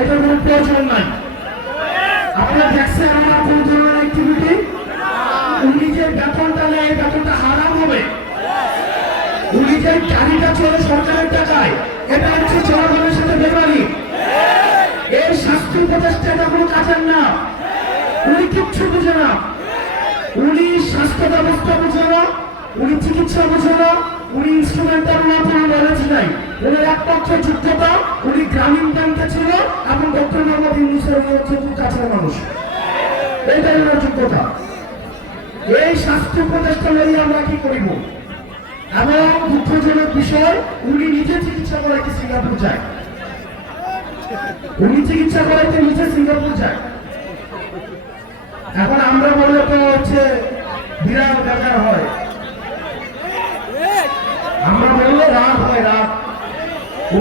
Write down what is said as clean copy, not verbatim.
এটার কোনো প্রয়োজন নাই। আপনারা দেখছেন আমার কোন ধরনের অ্যাক্টিভিটি? উনি যে বেতনটা নেয়, এই বেতনটা হারাম হবে। উনি যে গাড়িটা চলে সরকারের টাকায়, এটা হচ্ছে জনগণের সাথে বেমানি। এই স্বাস্থ্য উপদেষ্টা এটা কোনো কাজের না। উনি কিচ্ছু বুঝে না। উনি স্বাস্থ্য ব্যবস্থা বুঝে না, উনি চিকিৎসা বুঝে না, উনি ইনস্ট্রুমেন্টাল না, কোনো নলেজ নাই। উনি একমাত্র যোগ্যতা, উনি গ্রামীণ ব্যাংকে ছিল এবং ডক্টর মোহাম্মদ ইউনূসের হচ্ছে খুব কাছের মানুষ। এইটাই ওনার যোগ্যতা। এই স্বাস্থ্য উপদেষ্টা নিয়ে আমরা কি করিব? এবং দুঃখজনক বিষয়, উনি নিজে চিকিৎসা করাইতে সিঙ্গাপুর যায়। উনি চিকিৎসা করাইতে নিজে সিঙ্গাপুর যায়। এখন আমরা বললে তো হচ্ছে বিরাট ব্যাপার হয়, আমরা বললে রাগ